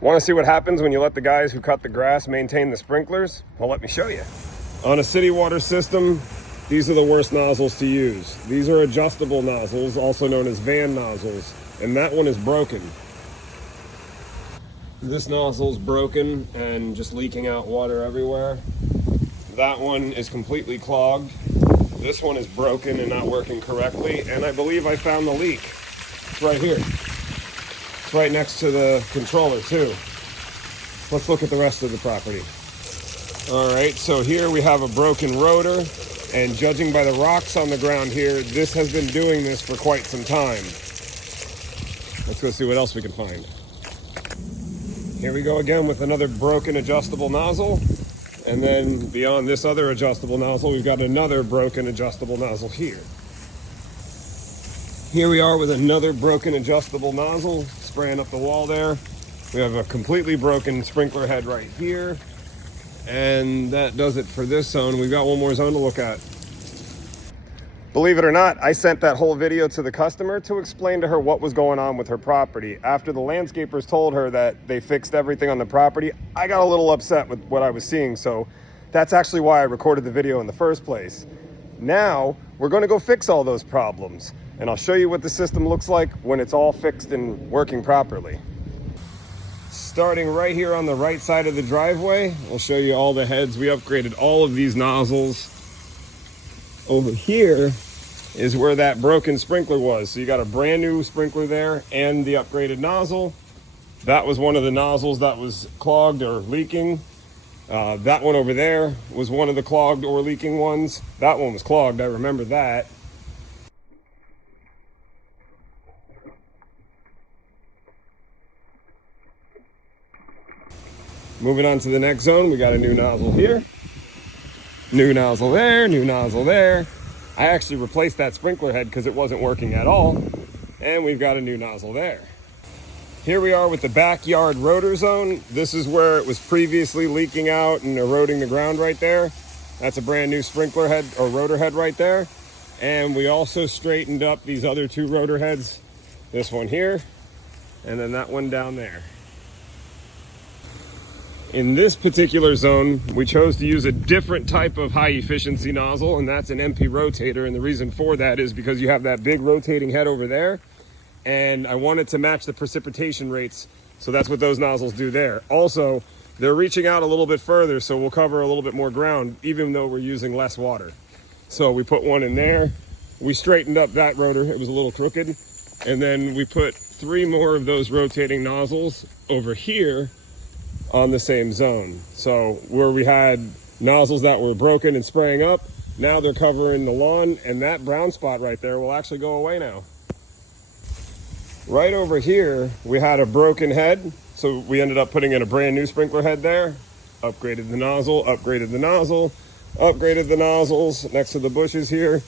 Want to see what happens when you let the guys who cut the grass maintain the sprinklers? Well, let me show you. On a city water system, these are the worst nozzles to use. These are adjustable nozzles, also known as van nozzles, and that one is broken. This nozzle's broken and just leaking out water everywhere. That one is completely clogged. This one is broken and not working correctly, and I believe I found the leak. It's right here. It's right next to the controller too. Let's look at the rest of the property. All right, so here we have a broken rotor, and judging by the rocks on the ground here, this has been doing this for quite some time. Let's go see what else we can find. Here we go again with another broken adjustable nozzle. And then beyond this other adjustable nozzle, we've got another broken adjustable nozzle here. Here we are with another broken adjustable nozzle, spraying up the wall there. We have a completely broken sprinkler head right here. And that does it for this zone. We've got one more zone to look at. Believe it or not, I sent that whole video to the customer to explain to her what was going on with her property. After the landscapers told her that they fixed everything on the property, I got a little upset with what I was seeing, so that's actually why I recorded the video in the first place. Now, we're going to go fix all those problems, and I'll show you what the system looks like when it's all fixed and working properly. Starting right here on the right side of the driveway, I'll show you all the heads. We upgraded all of these nozzles. Over here is where that broken sprinkler was. So you got a brand new sprinkler there and the upgraded nozzle. That was one of the nozzles that was clogged or leaking. That one over there was one of the clogged or leaking ones. That one was clogged, I remember that. Moving on to the next zone, we got a new nozzle here. New nozzle there, new nozzle there. I actually replaced that sprinkler head because it wasn't working at all. And we've got a new nozzle there. Here we are with the backyard rotor zone. This is where it was previously leaking out and eroding the ground right there. That's a brand new sprinkler head or rotor head right there. And we also straightened up these other two rotor heads. This one here, and then that one down there. In this particular zone, we chose to use a different type of high efficiency nozzle, and that's an MP rotator. And the reason for that is because you have that big rotating head over there, and I wanted to match the precipitation rates. So that's what those nozzles do there. Also, they're reaching out a little bit further, so we'll cover a little bit more ground, even though we're using less water. So we put one in there. We straightened up that rotor. It was a little crooked. And then we put 3 more of those rotating nozzles over here on the same zone. So where we had nozzles that were broken and spraying up, now they're covering the lawn, and that brown spot right there will actually go away now. Right over here, we had a broken head, so we ended up putting in a brand new sprinkler head there. Upgraded the nozzle, upgraded the nozzle, upgraded the nozzles next to the bushes here.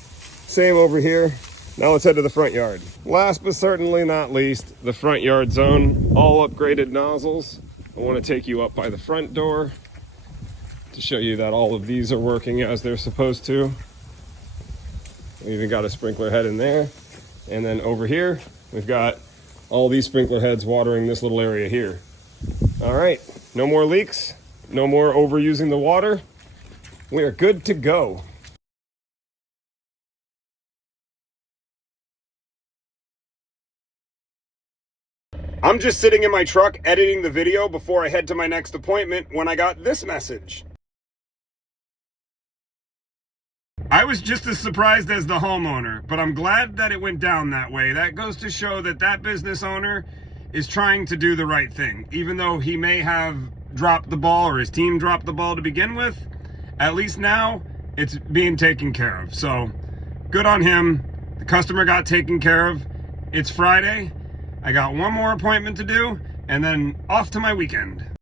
Same over here. Now let's head to the front yard. Last but certainly not least, the front yard zone, all upgraded nozzles. I want to take you up by the front door to show you that all of these are working as they're supposed to. We even got a sprinkler head in there. And then over here, we've got all these sprinkler heads watering this little area here. All right, no more leaks, no more overusing the water. We are good to go. I'm just sitting in my truck editing the video before I head to my next appointment when I got this message. I was just as surprised as the homeowner, but I'm glad that it went down that way. That goes to show that that business owner is trying to do the right thing. Even though he may have dropped the ball or his team dropped the ball to begin with, at least now it's being taken care of. So good on him. The customer got taken care of. It's Friday. I got one more appointment to do, and then off to my weekend.